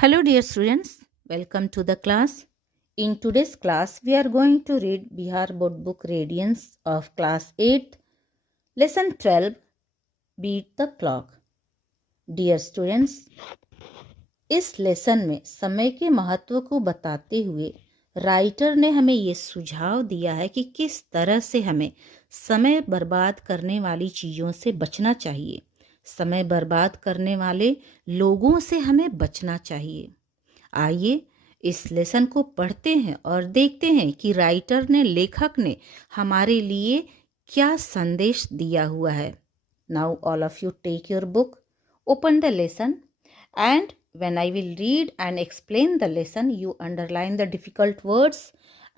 Hello, dear students. Welcome to the class. In today's class, we are going to read Bihar Board Book Radiance of Class 8, Lesson 12, Beat the Clock. Dear students, इस lesson में समय के महत्व को बताते हुए writer ने हमें ये सुझाव दिया है कि किस तरह से हमें समय बर्बाद करने वाली चीज़ों से बचना चाहिए, समय बर्बाद करने वाले लोगों से हमें बचना चाहिए। आइए इस लेसन को पढ़ते हैं और देखते हैं कि राइटर ने, लेखक ने हमारे लिए क्या संदेश दिया हुआ है। Now all of you take your book, open the lesson, and when I will read and explain the lesson, you underline the difficult words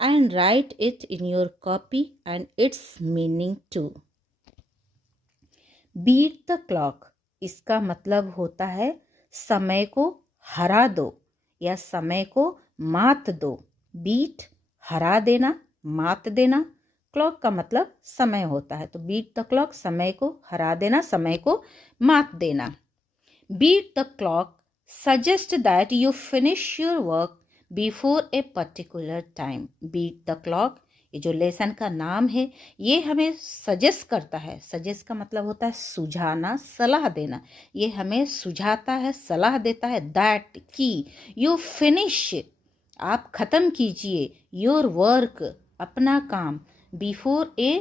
and write it in your copy and its meaning too. Beat the clock, इसका मतलब होता है समय को हरा दो या समय को मात दो। बीट हरा देना, मात देना, क्लॉक का मतलब समय होता है, तो बीट द क्लॉक समय को हरा देना, समय को मात देना। Beat the clock suggest that you finish your work before a particular time. Beat the clock, ये जो लेसन का नाम है ये हमें सजेस्ट करता है। सजेस्ट का मतलब होता है सुझाना, सलाह देना। ये हमें सुझाता है, सलाह देता है दैट कि यू फिनिश, आप ख़त्म कीजिए, योर वर्क, अपना काम, बिफोर ए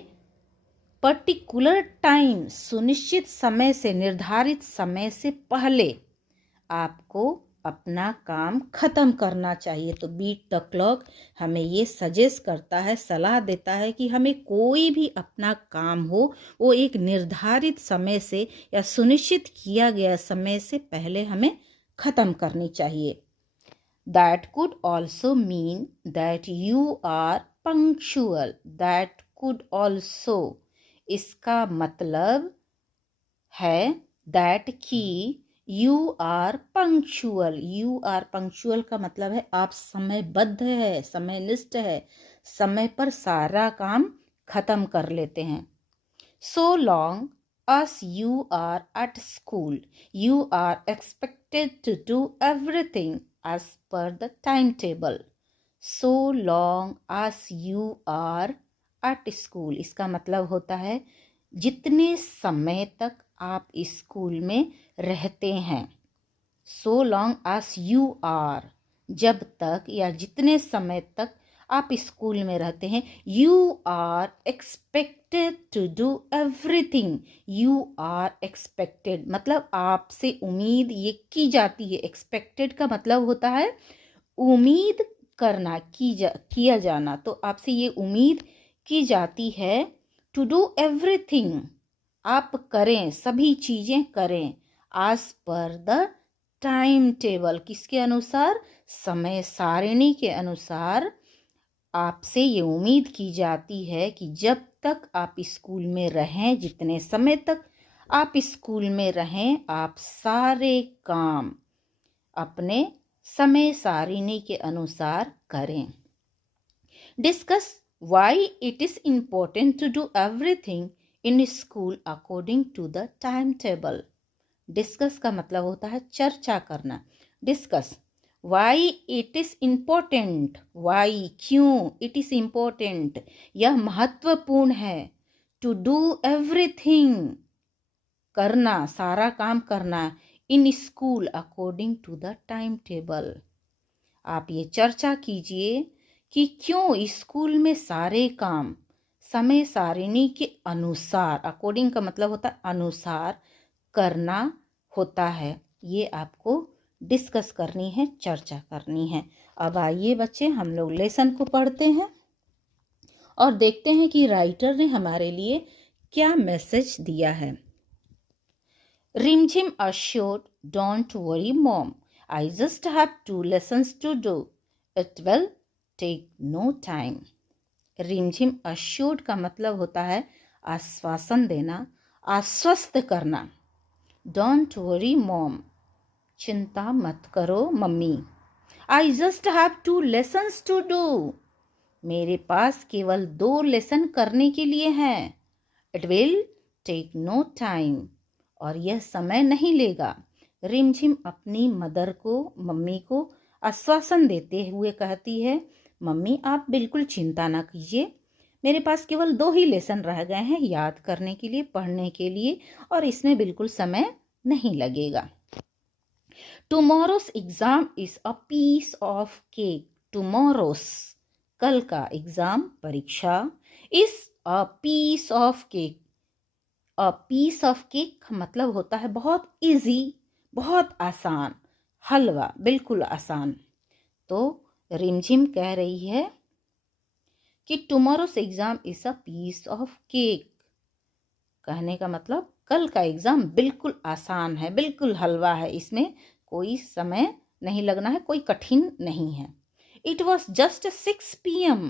पर्टिकुलर टाइम, सुनिश्चित समय से, निर्धारित समय से पहले आपको अपना काम ख़त्म करना चाहिए। तो बीट द क्लॉक हमें ये सजेस्ट करता है, सलाह देता है कि हमें कोई भी अपना काम हो वो एक निर्धारित समय से या सुनिश्चित किया गया समय से पहले हमें ख़त्म करनी चाहिए। That could also mean that you are punctual. That could also, इसका मतलब है दैट की you are punctual. You are punctual का मतलब है आप समयबद्ध है, समयनिष्ठ है, समय पर सारा काम खत्म कर लेते हैं। So long as you are at school, you are expected to do everything as per the timetable. So long as you are at school, इसका मतलब होता है जितने समय तक आप स्कूल में रहते हैं। So long as you are, जब तक या जितने समय तक आप स्कूल में रहते हैं, you are expected to do everything. You are expected मतलब आपसे उम्मीद ये की जाती है। एक्सपेक्टेड का मतलब होता है उम्मीद करना, किया जाना। तो आपसे ये उम्मीद की जाती है टू डू एवरीथिंग, आप करें, सभी चीज़ें करें, as per the time table, किसके अनुसार, समय सारिणी के अनुसार। आपसे ये उम्मीद की जाती है कि जब तक आप स्कूल में रहें, जितने समय तक आप स्कूल में रहें, आप सारे काम अपने समय सारिणी के अनुसार करें। Discuss why it is important to do everything in school according to the time table. Discuss का मतलब होता है चर्चा करना। Discuss why it is important, why क्यों, इट इज़ इम्पोर्टेंट यह महत्वपूर्ण है, टू डू एवरीथिंग करना, सारा काम करना, in school according to the time table. आप ये चर्चा कीजिए कि क्यों स्कूल में सारे काम समय सारिणी के अनुसार, अकॉर्डिंग का मतलब होता है अनुसार, करना होता है। ये आपको डिस्कस करनी है, चर्चा करनी है। अब आइए बच्चे हम लोग लेसन को पढ़ते हैं और देखते हैं कि राइटर ने हमारे लिए क्या मैसेज दिया है। रिमझिम assured, don't worry mom, I just have 2 lessons to do, it will take no time. रिमझिम assured का मतलब होता है आश्वासन देना, आश्वस्त करना। डोंट वरी मॉम, चिंता मत करो मम्मी। I just have 2 lessons to do, मेरे पास केवल 2 लेसन करने के लिए हैं। It will take no time, और यह समय नहीं लेगा। रिमझिम अपनी मदर को, मम्मी को आश्वासन देते हुए कहती है, मम्मी आप बिल्कुल चिंता ना कीजिए, मेरे पास केवल 2 ही लेसन रह गए हैं याद करने के लिए, पढ़ने के लिए, और इसमें बिल्कुल समय नहीं लगेगा। Tomorrow's exam is a piece of cake. Tomorrow's कल का एग्जाम परीक्षा is a piece of cake. A piece of cake का मतलब होता है बहुत इजी, बहुत आसान, हलवा बिल्कुल आसान। तो रिमझिम कह रही है कि tomorrow's exam is a piece of cake. कहने का मतलब कल का एग्जाम बिल्कुल आसान है, बिल्कुल हलवा है, इसमें कोई समय नहीं लगना है, कोई कठिन नहीं है। It was just 6 PM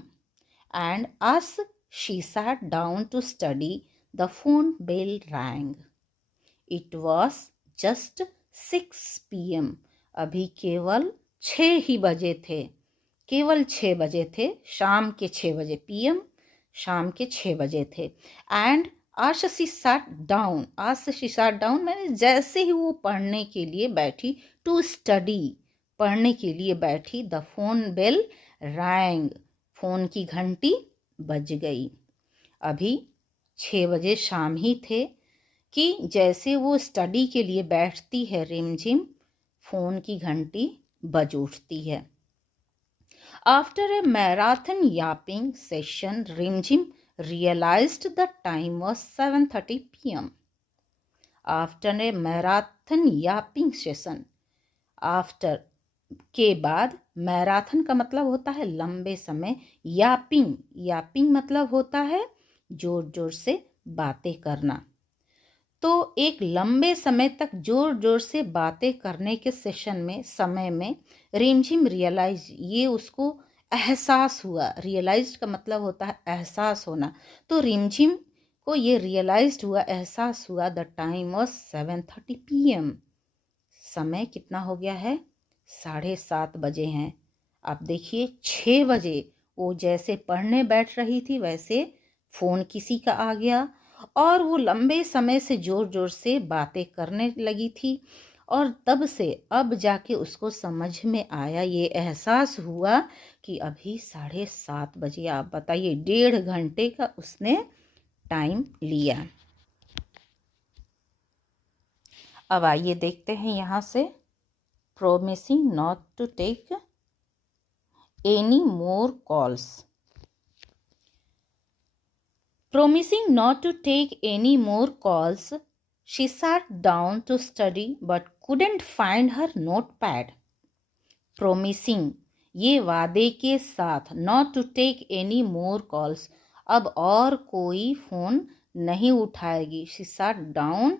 and as she sat down to study, the phone bell rang. It was just 6 PM. अभी केवल 6 ही बजे थे, केवल 6 बजे थे, शाम के 6 बजे, PM शाम के 6 बजे थे। एंड आज शी सैट डाउन, आज शी सैट डाउन मैंने जैसे ही वो पढ़ने के लिए बैठी, टू स्टडी पढ़ने के लिए बैठी, the phone bell rang, phone की घंटी बज गई। अभी 6 बजे शाम ही थे कि जैसे वो स्टडी के लिए बैठती है रिमझिम, फोन की घंटी बज उठती है। After a marathon yapping session, Rimjim realized the time was 7:30 PM. After a marathon yapping session, after के बाद, मैराथन का मतलब होता है लंबे समय, यापिंग, यापिंग मतलब होता है जोर जोर से बातें करना। तो एक लंबे समय तक जोर जोर से बातें करने के सेशन में, समय में, रिमझिम रियलाइज, ये उसको एहसास हुआ। रियलाइज का मतलब होता है एहसास होना। तो रिमझिम को ये रियलाइज हुआ, एहसास हुआ, द टाइम वॉज 7:30 PM। समय कितना हो गया है? 7:30 बजे हैं। आप देखिए 6 बजे वो जैसे पढ़ने बैठ रही थी, वैसे फोन किसी का आ गया और वो लंबे समय से जोर जोर से बातें करने लगी थी। और तब से अब जाके उसको समझ में आया, ये एहसास हुआ कि अभी 7:30 बजे। आप बताइए, 1.5 घंटे का उसने टाइम लिया। अब आइए देखते हैं यहाँ से, promising not to take any more calls. Promising not to take any more calls, she sat down to study but couldn't find her notepad. Promising, ये वादे के साथ, not to take any more calls, अब और कोई phone नहीं उठाएगी। She sat down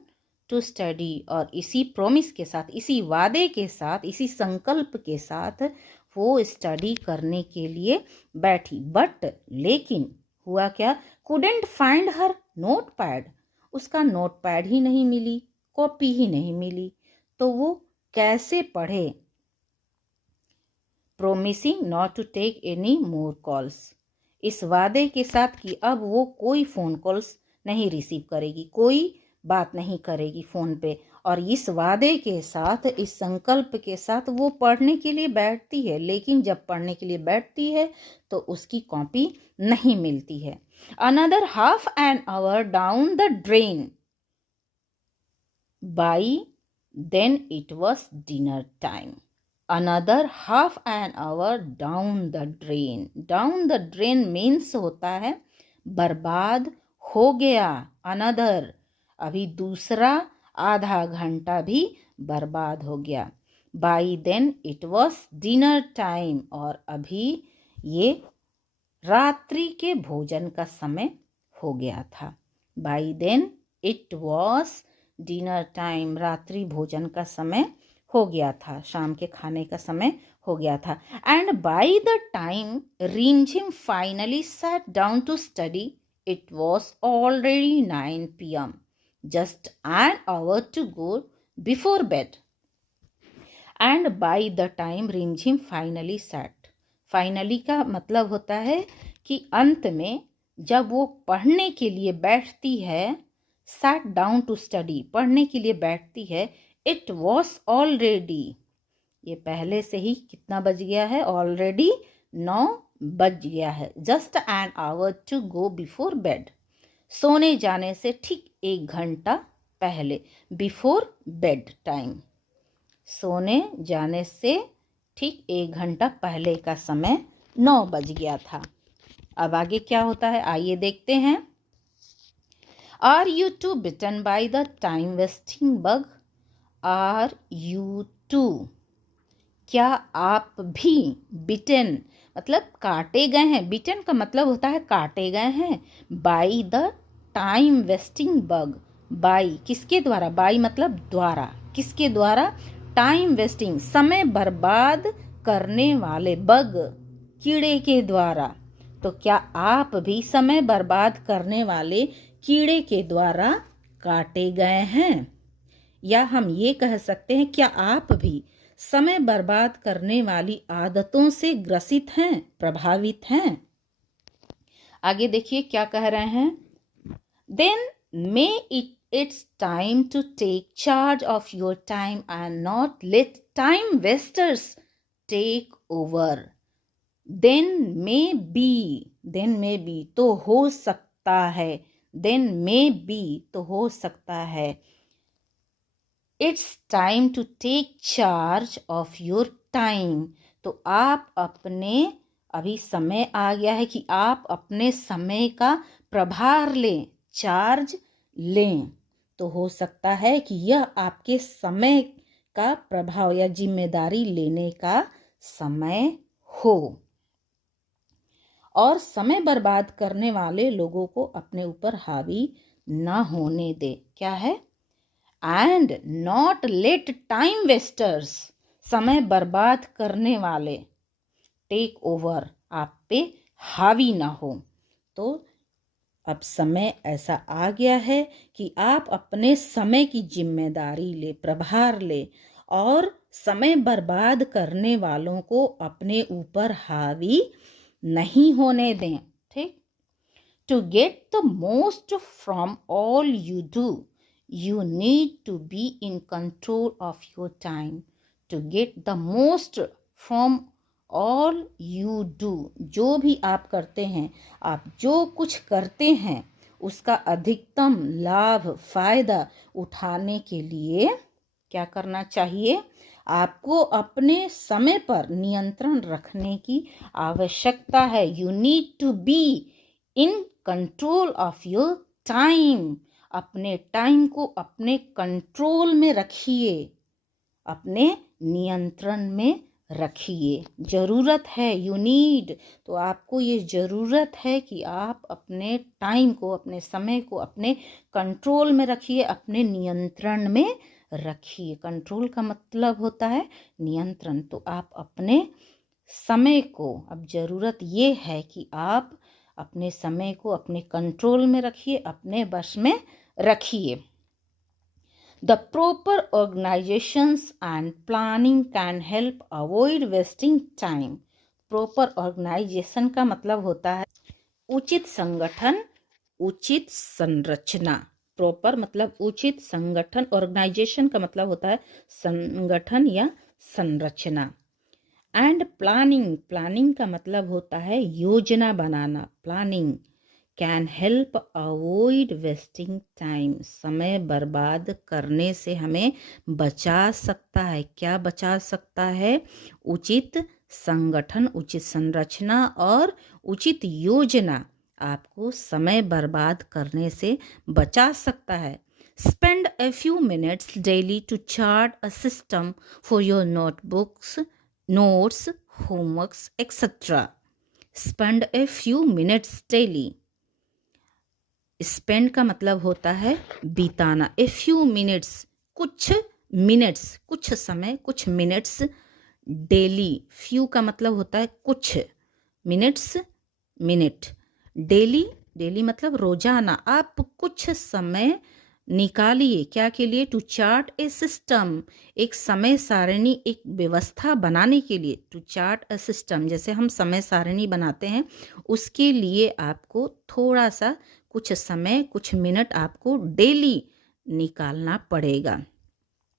to study, और इसी प्रोमिस के साथ, इसी वादे के साथ, इसी संकल्प के साथ वो स्टडी करने के लिए बैठी। बट लेकिन हुआ क्या? couldn't find her notepad, उसका नोटपैड ही नहीं मिली, कॉपी ही नहीं मिली। तो वो कैसे पढ़े? Promising not to take any more calls, इस वादे के साथ कि अब वो कोई फोन कॉल्स नहीं रिसीव करेगी, कोई बात नहीं करेगी फोन पे। और इस वादे के साथ, इस संकल्प के साथ वो पढ़ने के लिए बैठती है, लेकिन जब पढ़ने के लिए बैठती है तो उसकी कॉपी नहीं मिलती है। Another half an hour down the drain. By then it was dinner time. Another half an hour down the drain. Down the drain means होता है बर्बाद हो गया। Another, अभी दूसरा आधा घंटा भी बर्बाद हो गया। By then it was dinner time, और अभी ये रात्रि के भोजन का समय हो गया था। By then it was dinner time, रात्रि भोजन का समय हो गया था, शाम के खाने का समय हो गया था। And by the time Rimjhim finally sat down to study, it was already 9 PM, just an hour to go before bed. And by the time Rimjhim finally sat, finally का मतलब होता है कि अंत में जब वो पढ़ने के लिए बैठती है, सैट डाउन टू स्टडी, पढ़ने के लिए बैठती है, इट वॉज ऑलरेडी, ये पहले से ही कितना बज गया है, ऑलरेडी 9 बज गया है। Just an hour to go before bed, सोने जाने से ठीक 1 घंटा पहले, बिफोर बेड टाइम, सोने जाने से ठीक 1 घंटा पहले का समय 9 बज गया था। अब आगे क्या होता है आइए देखते हैं। Are you too bitten by the time wasting bug, are you too, क्या आप भी, बिटन मतलब काटे गए हैं, बिटन का मतलब होता है काटे गए हैं, by the time wasting bug, by किसके द्वारा, बाय मतलब द्वारा, किसके द्वारा, टाइम वेस्टिंग समय बर्बाद करने वाले, बग कीड़े के द्वारा। तो क्या आप भी समय बर्बाद करने वाले कीड़े के द्वारा काटे गए हैं, या हम ये कह सकते हैं क्या आप भी समय बर्बाद करने वाली आदतों से ग्रसित हैं, प्रभावित हैं। आगे देखिए क्या कह रहे हैं। Then may it's time to take charge of your time and not let time wasters take over. Then may be तो हो सकता है, देन मे बी तो हो सकता है, it's time to take charge of your time, तो आप अपने, अभी समय आ गया है कि आप अपने समय का प्रभार लें, चार्ज लें। तो हो सकता है कि यह आपके समय का प्रभाव या जिम्मेदारी लेने का समय हो। और समय बर्बाद करने वाले लोगों को अपने ऊपर हावी ना होने दे। क्या है, and not let time wasters, समय बर्बाद करने वाले, टेक ओवर, आप पे हावी ना हो। तो अब समय ऐसा आ गया है कि आप अपने समय की जिम्मेदारी ले, प्रभार ले, और समय बर्बाद करने वालों को अपने ऊपर हावी नहीं होने दें। ठीक, to get the most from all you do, you need to be in control of your time. To get the most from all you do, जो भी आप करते हैं, आप जो कुछ करते हैं उसका अधिकतम लाभ फायदा उठाने के लिए क्या करना चाहिए, आपको अपने समय पर नियंत्रण रखने की आवश्यकता है। You need to be in control of your time, अपने टाइम को अपने कंट्रोल में रखिए, अपने नियंत्रण में रखिए। ज़रूरत है, यू नीड, तो आपको ये ज़रूरत है कि आप अपने टाइम को, अपने समय को अपने कंट्रोल में रखिए, अपने नियंत्रण में रखिए। कंट्रोल का मतलब होता है नियंत्रण। तो आप अपने समय को, अब ज़रूरत ये है कि आप अपने समय को अपने कंट्रोल में रखिए, अपने वश में रखिए। The proper organizations and planning can help avoid wasting time. Proper organization का मतलब होता है उचित संगठन, उचित संरचना। प्रॉपर मतलब उचित संगठन, ऑर्गेनाइजेशन का मतलब होता है संगठन या संरचना। एंड प्लानिंग, प्लानिंग का मतलब होता है योजना बनाना, planning. Can help avoid wasting time, समय बर्बाद करने से हमें बचा सकता है। क्या बचा सकता है, उचित संगठन, उचित संरचना और उचित योजना आपको समय बर्बाद करने से बचा सकता है। Spend a few minutes daily to chart a system for your notebooks, notes, homeworks, etc. Spend a few minutes daily. Spend का मतलब होता है बिताना, ए फ्यू मिनट्स, कुछ मिनट्स, कुछ समय, कुछ मिनट्स, डेली, फ्यू का मतलब होता है कुछ, मिनट्स मिनट, डेली, डेली मतलब रोजाना। आप कुछ समय निकालिए, क्या के लिए, टू चार्ट ए सिस्टम, एक समय सारणी, एक व्यवस्था बनाने के लिए। टू चार्ट अ सिस्टम, जैसे हम समय सारणी बनाते हैं, उसके लिए आपको थोड़ा सा कुछ समय, कुछ मिनट आपको डेली निकालना पड़ेगा।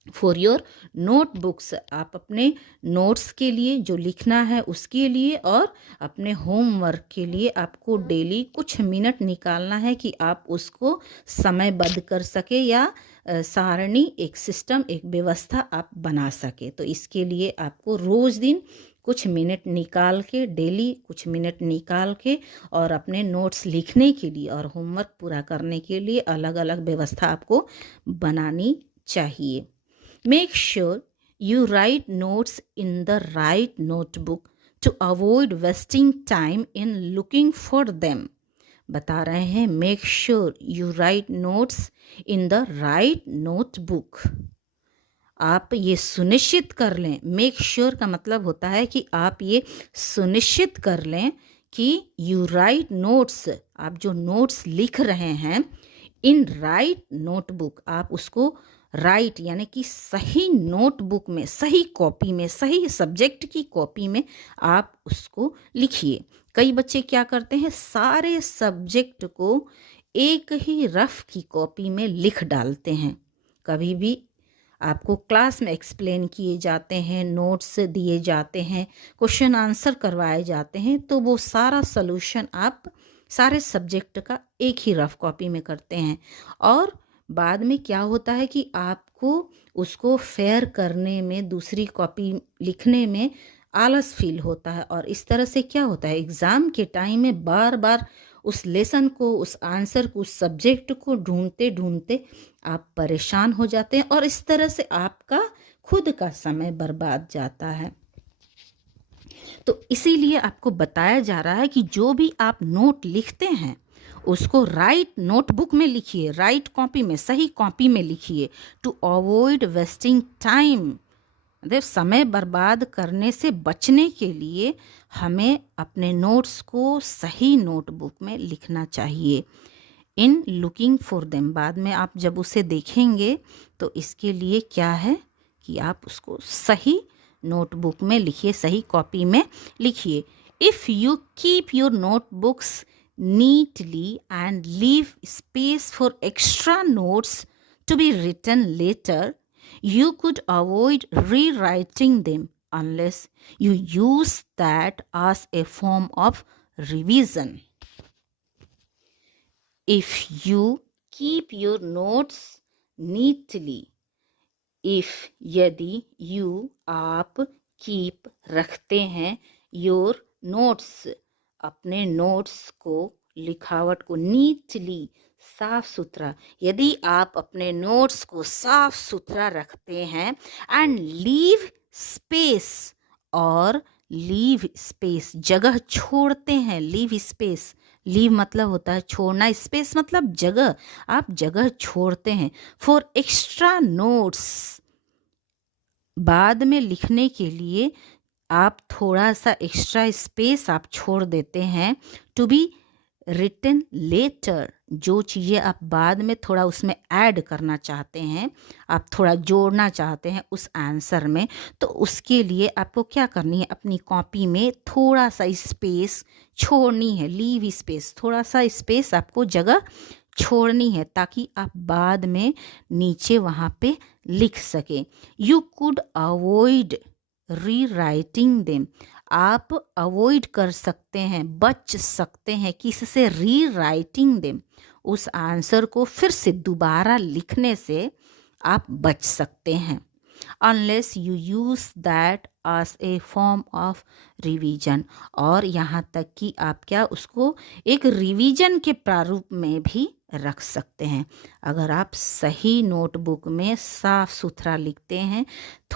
फॉर योर नोटबुक्स, आप अपने नोट्स के लिए जो लिखना है उसके लिए, और अपने होमवर्क के लिए आपको डेली कुछ मिनट निकालना है कि आप उसको समयबद्ध कर सके, या सारणी, एक सिस्टम, एक व्यवस्था आप बना सके। तो इसके लिए आपको रोज़ दिन कुछ मिनट निकाल के, डेली कुछ मिनट निकाल के, और अपने नोट्स लिखने के लिए और होमवर्क पूरा करने के लिए अलग अलग व्यवस्था आपको बनानी चाहिए। Make sure you write notes in the right notebook to avoid wasting time in looking for them. बता रहे हैं make sure you write notes in the right notebook. आप ये सुनिश्चित कर लें, मेक श्योर का मतलब होता है कि आप ये सुनिश्चित कर लें कि यू राइट नोट्स, आप जो नोट्स लिख रहे हैं इन राइट नोटबुक, आप उसको राइट यानी कि सही नोटबुक में, सही कॉपी में, सही सब्जेक्ट की कॉपी में आप उसको लिखिए। कई बच्चे क्या करते हैं, सारे सब्जेक्ट को एक ही रफ की कॉपी में लिख डालते हैं। कभी भी आपको क्लास में एक्सप्लेन किए जाते हैं, नोट्स दिए जाते हैं, क्वेश्चन आंसर करवाए जाते हैं, तो वो सारा सॉल्यूशन आप सारे सब्जेक्ट का एक ही रफ कॉपी में करते हैं, और बाद में क्या होता है कि आपको उसको फेयर करने में, दूसरी कॉपी लिखने में आलस फील होता है, और इस तरह से क्या होता है, एग्ज़ाम के टाइम में बार बार उस लेसन को, उस आंसर को, उस सब्जेक्ट को ढूंढते ढूंढते आप परेशान हो जाते हैं, और इस तरह से आपका खुद का समय बर्बाद जाता है। तो इसीलिए आपको बताया जा रहा है कि जो भी आप नोट लिखते हैं उसको राइट नोटबुक में लिखिए, राइट कॉपी में, सही कॉपी में लिखिए, टू अवॉइड वेस्टिंग टाइम, मतलब समय बर्बाद करने से बचने के लिए हमें अपने नोट्स को सही नोटबुक में लिखना चाहिए। इन लुकिंग फॉर देम, बाद में आप जब उसे देखेंगे तो इसके लिए क्या है कि आप उसको सही नोटबुक में लिखिए, सही कॉपी में लिखिए। If you keep your notebooks neatly and leave space for extra notes to be written later, you could avoid rewriting them unless you use that as a form of revision. If you keep your notes neatly, if यदि you आप keep रखते हैं your notes अपने notes को, लिखावट को, neatly साफ सुथरा, यदि आप अपने नोट्स को साफ सुथरा रखते हैं, एंड लीव स्पेस, और लीव स्पेस जगह छोड़ते हैं, लीव स्पेस, लीव मतलब होता है छोड़ना, स्पेस मतलब जगह, आप जगह छोड़ते हैं, फॉर एक्स्ट्रा नोट्स, बाद में लिखने के लिए आप थोड़ा सा एक्स्ट्रा स्पेस आप छोड़ देते हैं, टू बी रिटन लेटर, जो चीज़ें आप बाद में थोड़ा उसमें ऐड करना चाहते हैं, आप थोड़ा जोड़ना चाहते हैं उस आंसर में, तो उसके लिए आपको क्या करनी है, अपनी कॉपी में थोड़ा सा स्पेस छोड़नी है, लीव स्पेस, थोड़ा सा स्पेस आपको जगह छोड़नी है, ताकि आप बाद में नीचे वहाँ पे लिख सकें। यू कुड अवॉइड री राइटिंग देम, आप अवॉइड कर सकते हैं, बच सकते हैं किससे, री राइटिंग देम, उस आंसर को फिर से दोबारा लिखने से आप बच सकते हैं। Unless you use that as A form of revision, और यहाँ तक कि आप क्या उसको एक रिवीजन के प्रारूप में भी रख सकते हैं। अगर आप सही नोटबुक में साफ सुथरा लिखते हैं,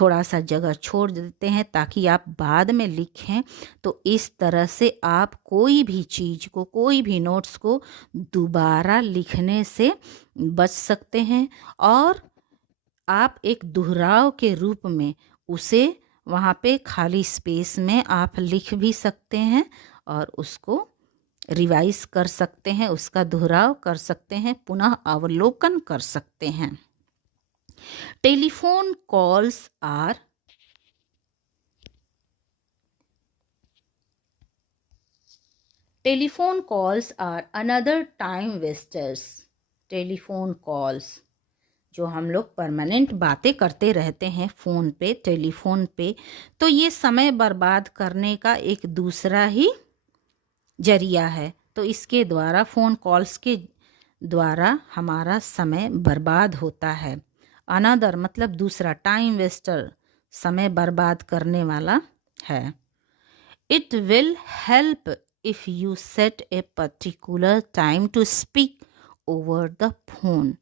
थोड़ा सा जगह छोड़ देते हैं ताकि आप बाद में लिखें, तो इस तरह से आप कोई भी चीज़ को, कोई भी नोट्स को दोबारा लिखने से बच सकते हैं, और आप एक दोहराव के रूप में उसे वहाँ पे खाली स्पेस में आप लिख भी सकते हैं, और उसको रिवाइज कर सकते हैं, उसका दोहराव कर सकते हैं, पुनः अवलोकन कर सकते हैं। Telephone calls are another time wasters. Telephone calls, जो हम लोग परमानेंट बातें करते रहते हैं फ़ोन पे, टेलीफोन पे, तो ये समय बर्बाद करने का एक दूसरा ही जरिया है। तो इसके द्वारा फ़ोन कॉल्स के द्वारा हमारा समय बर्बाद होता है। अनदर मतलब दूसरा, टाइम वेस्टर, समय बर्बाद करने वाला है। It will help if you set a particular time to speak over the phone.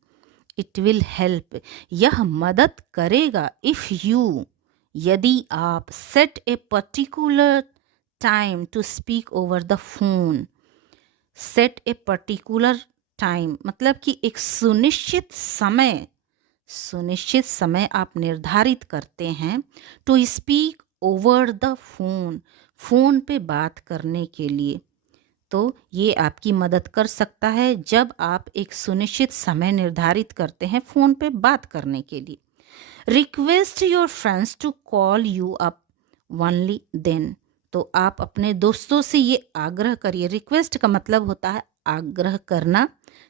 It will help, यह मदद करेगा, इफ़ यू, यदि आप, set a particular time to speak over the phone. Set a particular time मतलब कि एक सुनिश्चित समय आप निर्धारित करते हैं to speak over the phone, phone पे बात करने के लिए। तो ये आपकी मदद कर सकता है जब आप एक सुनिश्चित समय निर्धारित करते हैं फ़ोन पे बात करने के लिए। Request your friends to call you up only then, तो आप अपने दोस्तों से ये आग्रह करिए। रिक्वेस्ट का मतलब होता है आग्रह करना,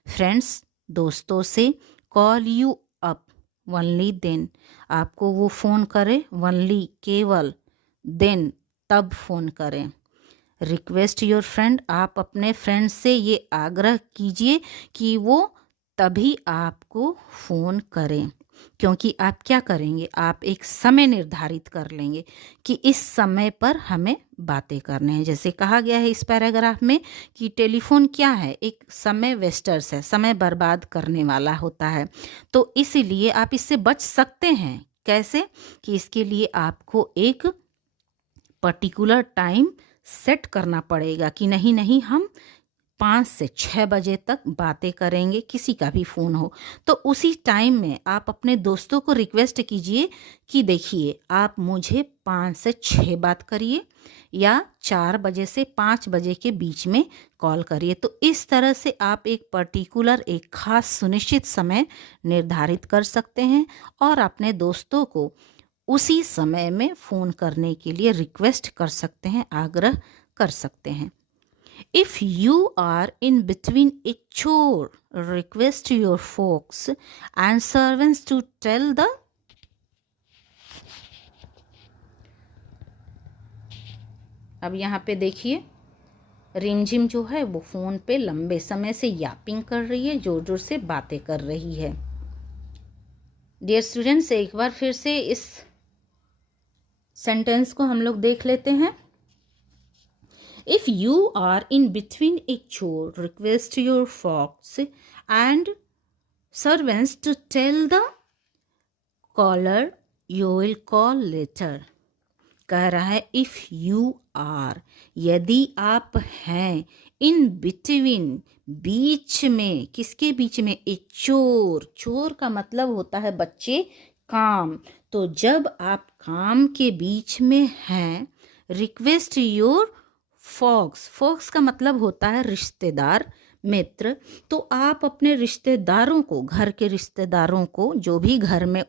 फ्रेंड्स दोस्तों से, call you up only then, आपको वो फ़ोन करे, ओनली केवल, देन तब फ़ोन करें। रिक्वेस्ट योर फ्रेंड, आप अपने फ्रेंड से ये आग्रह कीजिए कि वो तभी आपको फ़ोन करें, क्योंकि आप क्या करेंगे, आप एक समय निर्धारित कर लेंगे कि इस समय पर हमें बातें करने हैं। जैसे कहा गया है इस पैराग्राफ में कि टेलीफोन क्या है, एक समय वेस्टर्स है, समय बर्बाद करने वाला होता है। तो इसीलिए आप इससे बच सकते हैं। कैसे? कि इसके लिए आपको एक पर्टिकुलर टाइम सेट करना पड़ेगा कि नहीं हम 5 से 6 बजे तक बातें करेंगे, किसी का भी फ़ोन हो तो उसी टाइम में आप अपने दोस्तों को रिक्वेस्ट कीजिए कि देखिए आप मुझे 5 से 6 बात करिए या 4 बजे से 5 बजे के बीच में कॉल करिए। तो इस तरह से आप एक पर्टिकुलर, एक खास सुनिश्चित समय निर्धारित कर सकते हैं और अपने दोस्तों को उसी समय में फ़ोन करने के लिए रिक्वेस्ट कर सकते हैं, आग्रह कर सकते हैं। If you are in between a chore, request your folks and servants to tell the, अब यहाँ पे देखिए रिमझिम जो है वो फ़ोन पे लंबे समय से यापिंग कर रही है, जोर जोर से बातें कर रही है। डियर स्टूडेंट्स, एक बार फिर से इस सेंटेंस को हम लोग देख लेते हैं। If you are in between a chore, request your folks and servants to tell the caller you will call later. कह रहा है if you are, यदि आप हैं, in between, बीच में, किसके बीच में, a chore, चोर का मतलब होता है बच्चे काम। तो जब आप काम के बीच में हैं, रिक्वेस्ट योर फॉक्स का मतलब होता है रिश्तेदार, मित्र। तो आप अपने रिश्तेदारों को, घर के रिश्तेदारों को, जो भी घर में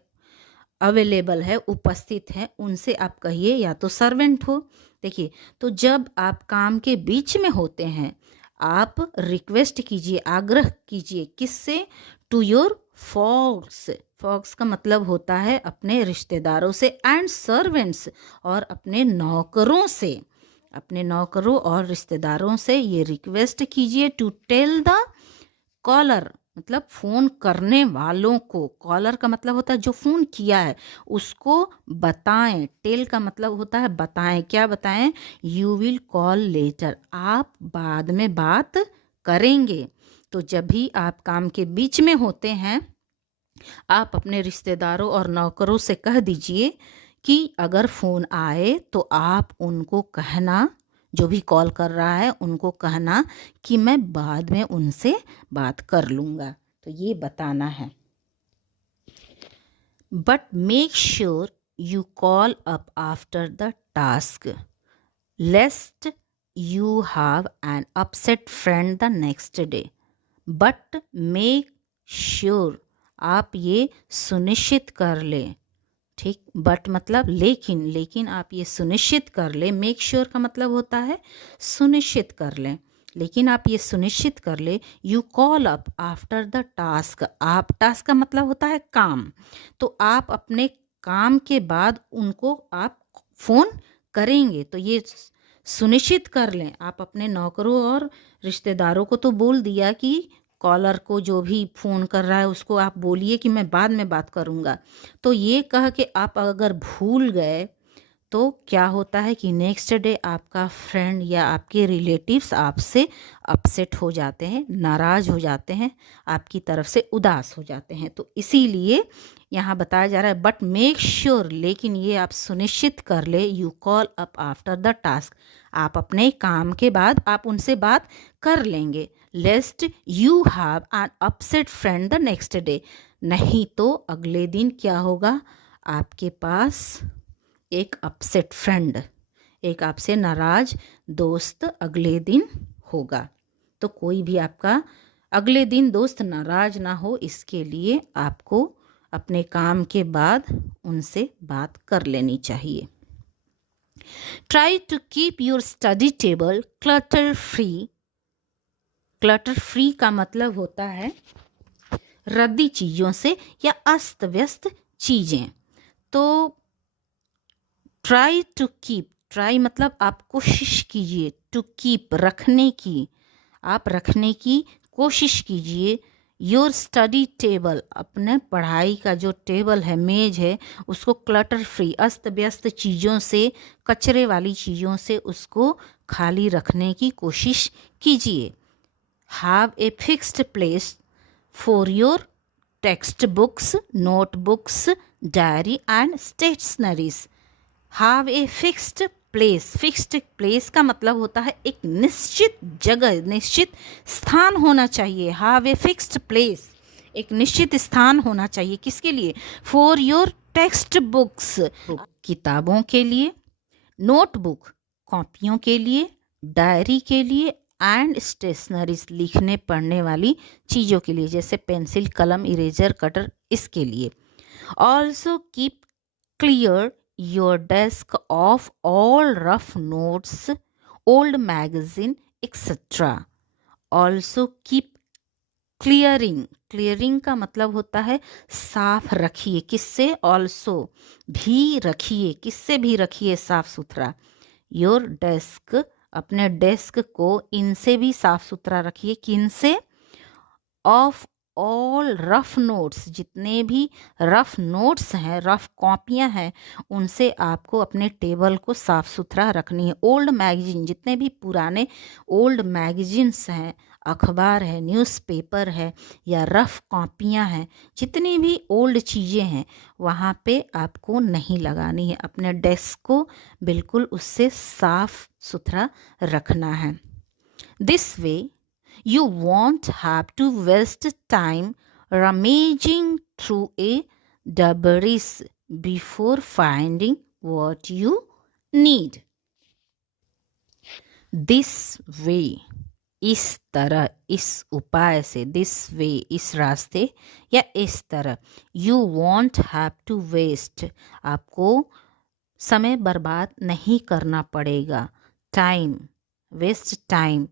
अवेलेबल है, उपस्थित है, उनसे आप कहिए, या तो सर्वेंट हो। देखिए, तो जब आप काम के बीच में होते हैं आप रिक्वेस्ट कीजिए, आग्रह कीजिए, किससे, टू योर फॉक्स का मतलब होता है अपने रिश्तेदारों से, एंड सर्वेंट्स, और अपने नौकरों से, अपने नौकरों और रिश्तेदारों से ये रिक्वेस्ट कीजिए टू टेल द कॉलर, मतलब फ़ोन करने वालों को, कॉलर का मतलब होता है जो फ़ोन किया है उसको बताएं, टेल का मतलब होता है बताएं, क्या बताएं, यू विल कॉल लेटर, आप बाद में बात करेंगे। तो जब भी आप काम के बीच में होते हैं आप अपने रिश्तेदारों और नौकरों से कह दीजिए कि अगर फ़ोन आए तो आप उनको कहना, जो भी कॉल कर रहा है उनको कहना कि मैं बाद में उनसे बात कर लूँगा। तो ये बताना है। But make sure you call up after the task लेस्ट you have an upset friend the next day. But make sure, आप ये सुनिश्चित कर लें, ठीक, बट मतलब लेकिन आप ये सुनिश्चित कर लें, मेक श्योर का मतलब होता है सुनिश्चित कर लें, लेकिन आप ये सुनिश्चित कर ले you call up after the task. आप, टास्क का मतलब होता है काम, तो आप अपने काम के बाद उनको आप फ़ोन करेंगे। तो ये सुनिश्चित कर लें। आप अपने नौकरों और रिश्तेदारों को तो बोल दिया कि कॉलर को, जो भी फ़ोन कर रहा है उसको आप बोलिए कि मैं बाद में बात करूँगा। तो ये कह के आप अगर भूल गए तो क्या होता है कि नेक्स्ट डे आपका फ्रेंड या आपके रिलेटिव्स आपसे अपसेट हो जाते हैं, नाराज़ हो जाते हैं, आपकी तरफ से उदास हो जाते हैं। तो इसीलिए यहाँ बताया जा रहा है बट मेक श्योर, लेकिन ये आप सुनिश्चित कर ले you call up after the task. आप अपने काम के बाद आप उनसे बात कर लेंगे। लेस्ट you have an upset friend the next day. नहीं तो अगले दिन क्या होगा, आपके पास एक अपसेट फ्रेंड, एक आपसे नाराज दोस्त अगले दिन होगा। तो कोई भी आपका अगले दिन दोस्त नाराज ना हो, इसके लिए आपको अपने काम के बाद उनसे बात कर लेनी चाहिए। Try to keep your study table clutter free. Clutter free का मतलब होता है रद्दी चीज़ों से या अस्त व्यस्त चीज़ें। तो ट्राई टू कीप, ट्राई मतलब आप कोशिश कीजिए, टू कीप रखने की, आप रखने की कोशिश कीजिए। योर स्टडी टेबल, अपने पढ़ाई का जो टेबल है, मेज है, उसको क्लटर फ्री, अस्त व्यस्त चीज़ों से, कचरे वाली चीज़ों से उसको खाली रखने की कोशिश कीजिए। Have a fixed place for your text books, notebooks, diary and stationeries. Have a fixed place, fixed place का मतलब होता है एक निश्चित जगह, निश्चित स्थान होना चाहिए। हैव ए फिक्स्ड प्लेस, एक निश्चित स्थान होना चाहिए। किसके लिए? फॉर योर टेक्स्ट बुक्स, किताबों के लिए, नोटबुक, कॉपियों के लिए, डायरी के लिए, एंड स्टेशनरीज, लिखने पढ़ने वाली चीज़ों के लिए, जैसे पेंसिल, कलम, इरेजर, कटर, इसके लिए। Also keep clear your desk of all rough notes, old magazine, etc. Also keep clearing, clearing का मतलब होता है साफ रखिए। किससे? also, भी रखिए, किससे भी रखिए साफ सुथरा। your desk, अपने डेस्क को इनसे भी साफ सुथरा रखिए। किनसे? ऑफ ऑल रफ नोट्स, जितने भी रफ नोट्स हैं, रफ कॉपियां हैं, उनसे आपको अपने टेबल को साफ सुथरा रखनी है। ओल्ड मैगजीन, जितने भी पुराने ओल्ड मैगजीन्स हैं, अखबार है, न्यूज़पेपर है, या रफ कॉपियां हैं, जितनी भी ओल्ड चीज़ें हैं, वहाँ पे आपको नहीं लगानी है। अपने डेस्क को बिल्कुल उससे साफ सुथरा रखना है। This way you won't have to waste time rummaging through a debris before finding what you need. This way, इस तरह, इस उपाय से, this way, इस रास्ते या इस तरह, you won't have to waste, आपको समय बर्बाद नहीं करना पड़ेगा। Time, waste time.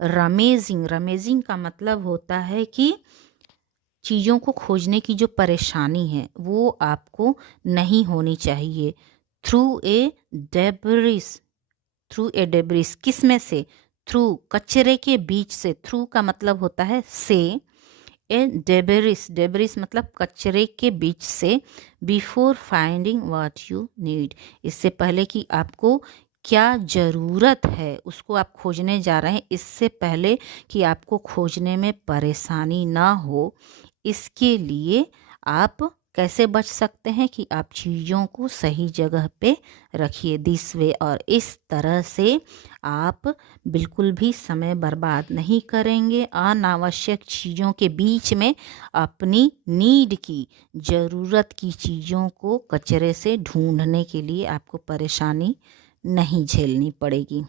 Rummaging, rummaging का मतलब होता है कि चीज़ों को खोजने की जो परेशानी है वो आपको नहीं होनी चाहिए। Through a debris, through a debris, किस में से? थ्रू, कचरे के बीच से। थ्रू का मतलब होता है से। ए डेब्रिस, डेब्रिस मतलब कचरे के बीच से। Before finding what you need, इससे पहले कि आपको क्या ज़रूरत है उसको आप खोजने जा रहे हैं, इससे पहले कि आपको खोजने में परेशानी ना हो, इसके लिए आप कैसे बच सकते हैं कि आप चीज़ों को सही जगह पे रखिए। दिस वे, और इस तरह से आप बिल्कुल भी समय बर्बाद नहीं करेंगे। अनावश्यक चीज़ों के बीच में अपनी नीड की, ज़रूरत की चीज़ों को कचरे से ढूंढने के लिए आपको परेशानी नहीं झेलनी पड़ेगी।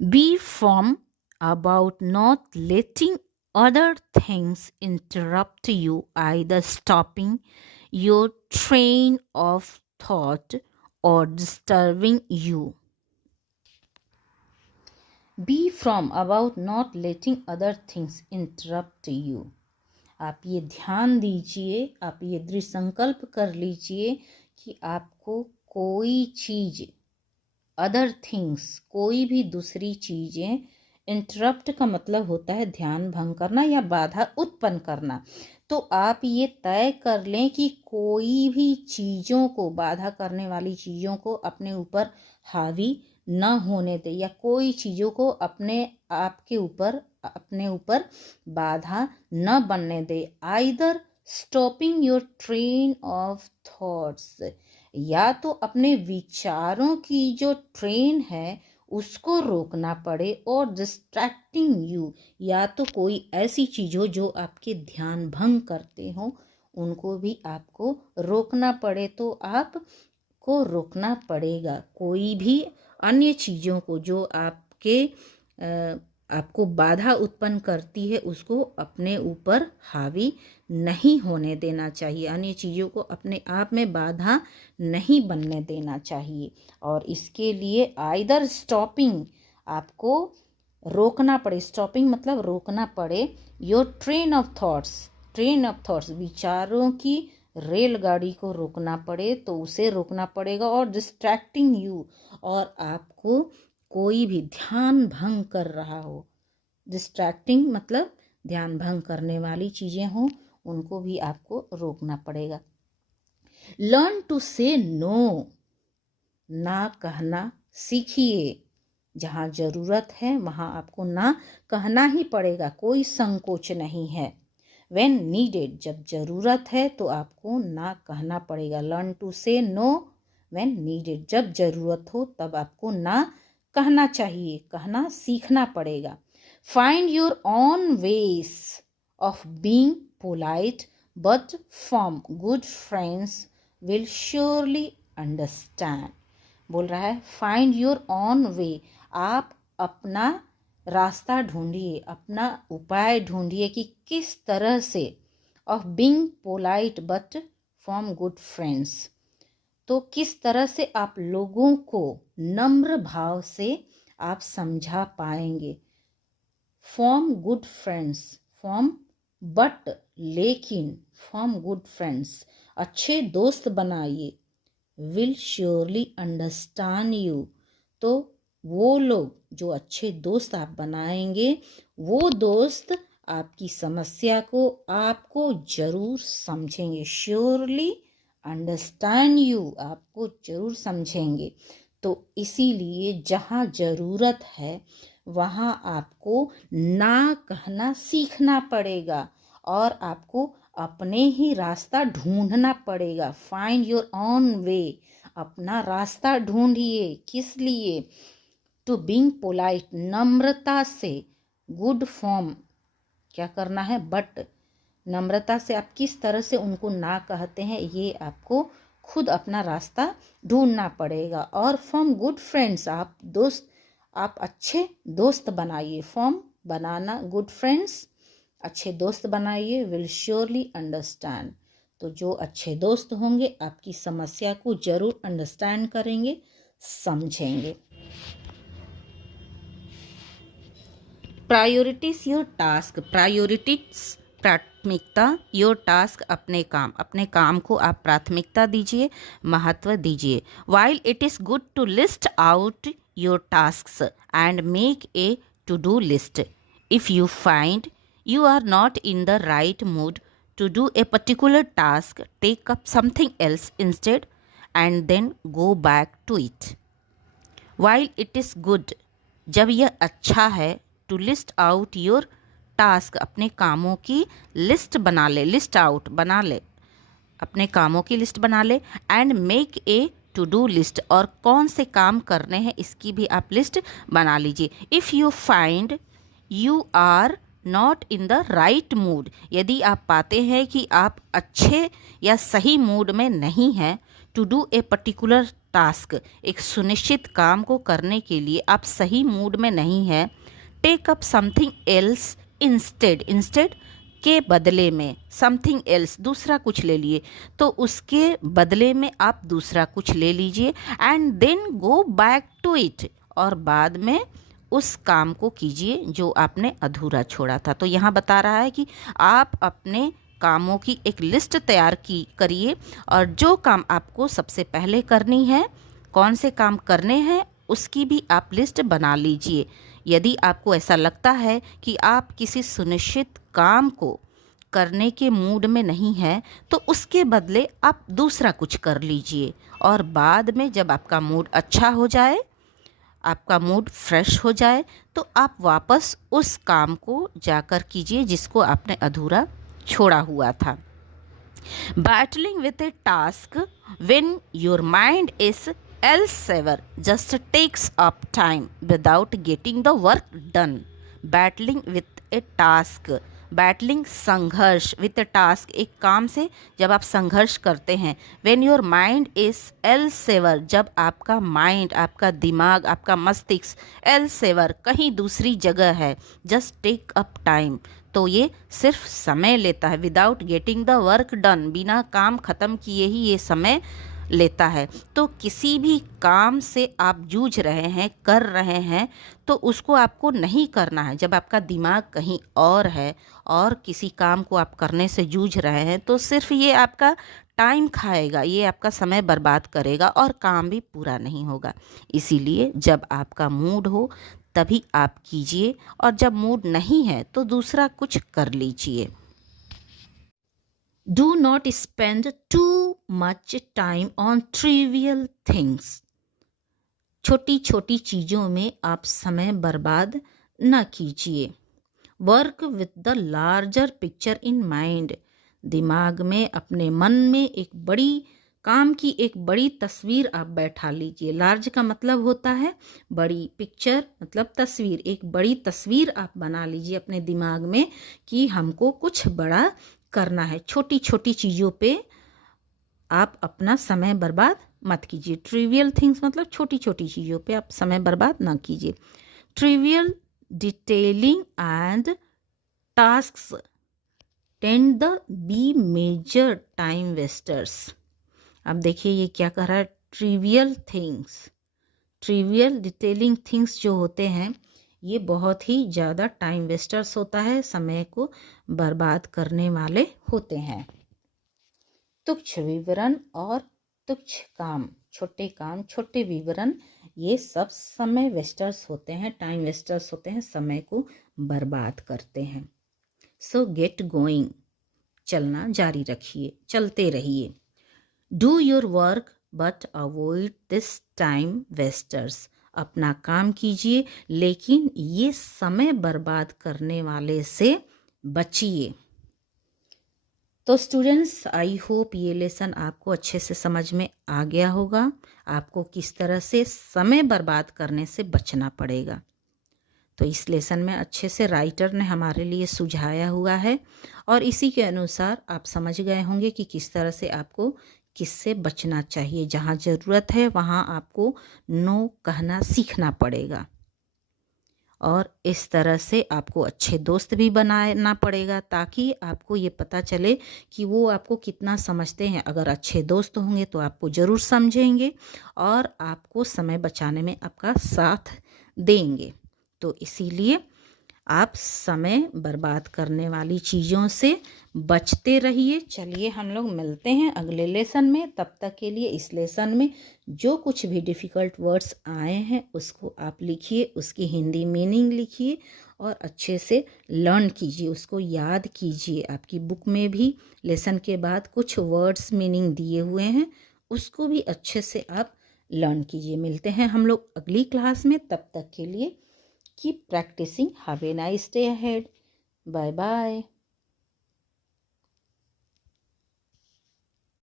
Be firm about not letting other things interrupt you, either stopping your train of thought or disturbing you. Be from about not letting other things interrupt you. आप ये ध्यान दीजिए, आप ये दृढ़ संकल्प कर लीजिए कि आपको कोई चीज़, अदर थिंग्स, कोई भी दूसरी चीज़ें, इंटरप्ट का मतलब होता है ध्यान भंग करना या बाधा उत्पन्न करना। तो आप ये तय कर लें कि कोई भी चीज़ों को, बाधा करने वाली चीज़ों को अपने ऊपर हावी न होने दे, या कोई चीज़ों को अपने ऊपर बाधा न बनने दे। Either stopping your train of thoughts, या तो अपने विचारों की जो ट्रेन है उसको रोकना पड़े, और डिस्ट्रैक्टिंग यू, या तो कोई ऐसी चीज़ हो जो आपके ध्यान भंग करते हो, उनको भी आपको रोकना पड़े। तो आपको रोकना पड़ेगा कोई भी अन्य चीज़ों को जो आपको बाधा उत्पन्न करती है, उसको अपने ऊपर हावी नहीं होने देना चाहिए। अन्य चीज़ों को अपने आप में बाधा नहीं बनने देना चाहिए। और इसके लिए आइदर स्टॉपिंग, आपको रोकना पड़े, स्टॉपिंग मतलब रोकना पड़े, योर ट्रेन ऑफ थॉट्स, विचारों की रेलगाड़ी को रोकना पड़े तो उसे रोकना पड़ेगा। और डिस्ट्रैक्टिंग यू, और आपको कोई भी ध्यान भंग कर रहा हो, डिस्ट्रैक्टिंग मतलब ध्यान भंग करने वाली चीज़ें हों, उनको भी आपको रोकना पड़ेगा। लर्न टू से नो, ना कहना सीखिए। जहाँ ज़रूरत है वहाँ आपको ना कहना ही पड़ेगा, कोई संकोच नहीं है। When needed, जब ज़रूरत है तो आपको ना कहना पड़ेगा। लर्न टू से नो when needed, जब ज़रूरत हो तब आपको ना कहना चाहिए, कहना सीखना पड़ेगा। Find your own ways of being polite, but from good friends will surely understand। बोल रहा है फाइंड योर ऑन वे, आप अपना रास्ता ढूंढिए, अपना उपाय ढूंढिए कि किस तरह से, of being polite but from good friends, तो किस तरह से आप लोगों को नम्र भाव से आप समझा पाएंगे। From good friends, from but लेकिन, फ्रॉम गुड फ्रेंड्स, अच्छे दोस्त बनाइए। विल श्योरली अंडरस्टैंड यू, तो वो लोग, जो अच्छे दोस्त आप बनाएंगे, वो दोस्त आपकी समस्या को आपको जरूर समझेंगे। श्योरली अंडरस्टैंड यू, आपको जरूर समझेंगे। तो इसीलिए जहाँ ज़रूरत है वहाँ आपको ना कहना सीखना पड़ेगा, और आपको अपने ही रास्ता ढूंढना पड़ेगा। फाइंड योर ऑन वे, अपना रास्ता ढूंढिए। किस लिए? टू बीइंग पोलाइट, नम्रता से। गुड फॉर्म, क्या करना है? बट नम्रता से आप किस तरह से उनको ना कहते हैं, ये आपको खुद अपना रास्ता ढूंढना पड़ेगा। और फ्रॉम गुड फ्रेंड्स, आप अच्छे दोस्त बनाइए। फ्रॉम बनाना, गुड फ्रेंड्स, अच्छे दोस्त बनाइए। विल श्योरली अंडरस्टैंड, तो जो अच्छे दोस्त होंगे आपकी समस्या को जरूर अंडरस्टैंड करेंगे, समझेंगे। प्रायोरिटीज योर टास्क, प्रायोरिटीज प्राथमिकता, योर टास्क अपने काम को आप प्राथमिकता दीजिए, महत्व दीजिए। While it is good to list out your tasks and make a to do list, if you find you are not in the right mood to do a particular task, take up something else instead and then go back to it. While it is good, जब यह अच्छा है, to list out your task, अपने कामों की list बना ले, list out बना ले, अपने कामों की लिस्ट बना ले। And make a to do list, और कौन से काम करने हैं इसकी भी आप लिस्ट बना लीजिए। If you find you are not in the right mood, यदि आप पाते हैं कि आप अच्छे या सही मूड में नहीं हैं, to do a particular task, एक सुनिश्चित काम को करने के लिए आप सही मूड में नहीं हैं, take up something else instead, instead के बदले में, समथिंग एल्स दूसरा कुछ ले लिए, तो उसके बदले में आप दूसरा कुछ ले लीजिए। And then go back to it, और बाद में उस काम को कीजिए जो आपने अधूरा छोड़ा था। तो यहाँ बता रहा है कि आप अपने कामों की एक लिस्ट तैयार करिए और जो काम आपको सबसे पहले करनी है, कौन से काम करने हैं, उसकी भी आप लिस्ट बना लीजिए। यदि आपको ऐसा लगता है कि आप किसी सुनिश्चित काम को करने के मूड में नहीं हैं, तो उसके बदले आप दूसरा कुछ कर लीजिए और बाद में जब आपका मूड अच्छा हो जाए, आपका मूड फ्रेश हो जाए, तो आप वापस उस काम को जाकर कीजिए जिसको आपने अधूरा छोड़ा हुआ था। Battling with a task when your mind is elsewhere just takes up time without getting the work done. Battling with a task, battling संघर्ष विथ अ टास्क, एक काम से जब आप संघर्ष करते हैं। When your mind is elsewhere, जब आपका माइंड, आपका दिमाग, आपका मस्तिष्क एल्सेवर कहीं दूसरी जगह है, जस्ट टेक अप टाइम, तो ये सिर्फ समय लेता है। Without getting the work done, बिना काम ख़त्म किए ही ये समय लेता है। तो किसी भी काम से आप जूझ रहे हैं, कर रहे हैं, तो उसको आपको नहीं करना है। जब आपका दिमाग कहीं और है और किसी काम को आप करने से जूझ रहे हैं, तो सिर्फ ये आपका टाइम खाएगा, ये आपका समय बर्बाद करेगा और काम भी पूरा नहीं होगा। इसीलिए जब आपका मूड हो तभी आप कीजिए और जब मूड नहीं है तो दूसरा कुछ कर लीजिए। Do not spend too much time on trivial things. छोटी छोटी चीज़ों में आप समय बर्बाद न कीजिए। Work with the larger picture in mind, दिमाग में, अपने मन में एक बड़ी काम की एक बड़ी तस्वीर आप बैठा लीजिए। लार्ज का मतलब होता है बड़ी, पिक्चर मतलब तस्वीर, एक बड़ी तस्वीर आप बना लीजिए अपने दिमाग में कि हमको कुछ बड़ा करना है। छोटी छोटी चीज़ों पे आप अपना समय बर्बाद मत कीजिए। ट्रिवियल थिंग्स मतलब छोटी छोटी चीज़ों पे आप समय बर्बाद ना कीजिए। Trivial detailing and tasks tend the be major time wasters. अब देखिए ये क्या कह रहा है, trivial things, trivial detailing things जो होते हैं ये बहुत ही ज़्यादा टाइम वेस्टर्स होता है, समय को बर्बाद करने वाले होते हैं। तुच्छ विवरण और तुच्छ काम, छोटे विवरण, ये सब समय वेस्टर्स होते हैं, टाइम वेस्टर्स होते हैं, समय को बर्बाद करते हैं। सो गेट गोइंग, चलना जारी रखिए, चलते रहिए। Do your work but avoid this time wasters, अपना काम कीजिए लेकिन ये समय बर्बाद करने वाले से बचिए। तो स्टूडेंट्स, आई होप ये लेसन आपको अच्छे से समझ में आ गया होगा, आपको किस तरह से समय बर्बाद करने से बचना पड़ेगा। तो इस लेसन में अच्छे से राइटर ने हमारे लिए सुझाया हुआ है और इसी के अनुसार आप समझ गए होंगे कि किस तरह से आपको किससे बचना चाहिए। जहाँ ज़रूरत है वहाँ आपको नो कहना सीखना पड़ेगा और इस तरह से आपको अच्छे दोस्त भी बनाना पड़ेगा ताकि आपको ये पता चले कि वो आपको कितना समझते हैं। अगर अच्छे दोस्त होंगे तो आपको ज़रूर समझेंगे और आपको समय बचाने में आपका साथ देंगे। तो इसीलिए आप समय बर्बाद करने वाली चीज़ों से बचते रहिए। चलिए हम लोग मिलते हैं अगले लेसन में। तब तक के लिए इस लेसन में जो कुछ भी डिफ़िकल्ट वर्ड्स आए हैं उसको आप लिखिए, उसकी हिंदी मीनिंग लिखिए और अच्छे से लर्न कीजिए, उसको याद कीजिए। आपकी बुक में भी लेसन के बाद कुछ वर्ड्स मीनिंग दिए हुए हैं, उसको भी अच्छे से आप लर्न कीजिए। मिलते हैं हम लोग अगली क्लास में, तब तक के लिए keep practicing. Have a nice day ahead. Bye bye.